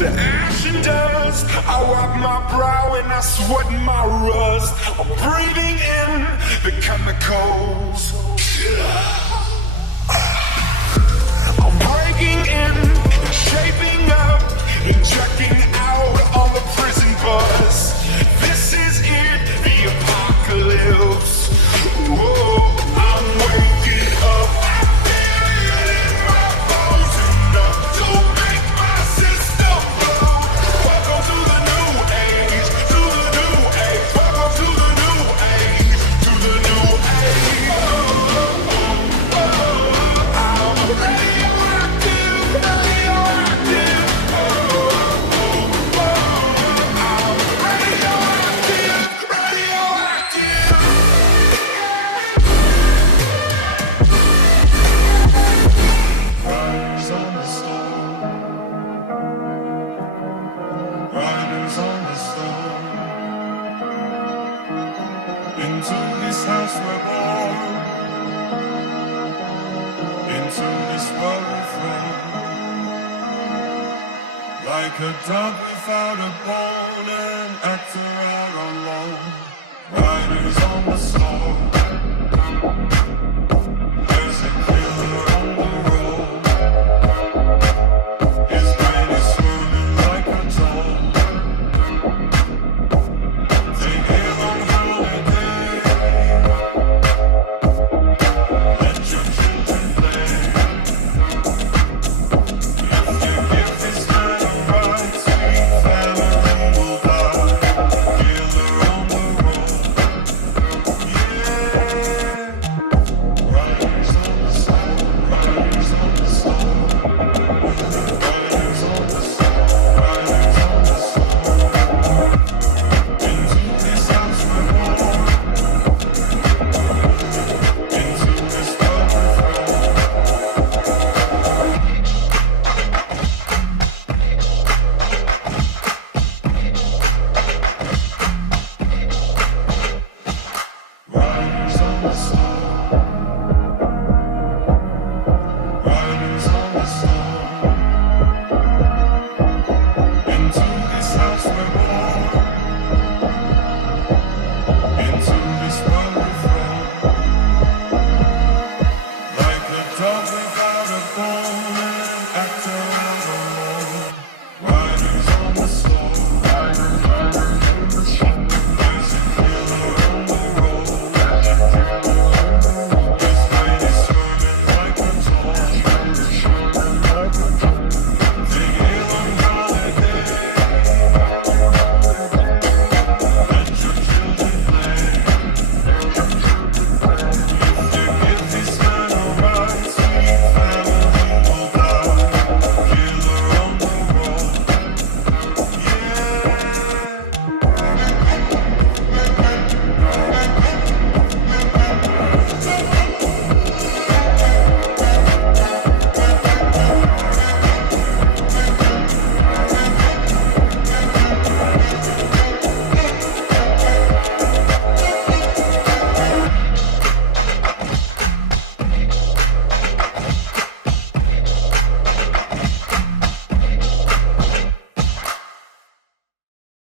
to ash and dust. I wipe my brow and I sweat my rust. I'm breathing in the chemicals. I'm breaking in and shaping up, injecting out on the prison bus. This is it, the apocalypse. Whoa, I'm waking up. I feel it in my bones enough to make my system blow. Welcome to the new age, to the new age. Welcome to the new age, to the new age. I'm radioactive, radioactive. I'm radioactive, radioactive. Riders on the storm, riders on the storm. Into this house we're born, into this world we're from. Like a dog without a bone, an actor out on loan. Riders on the storm.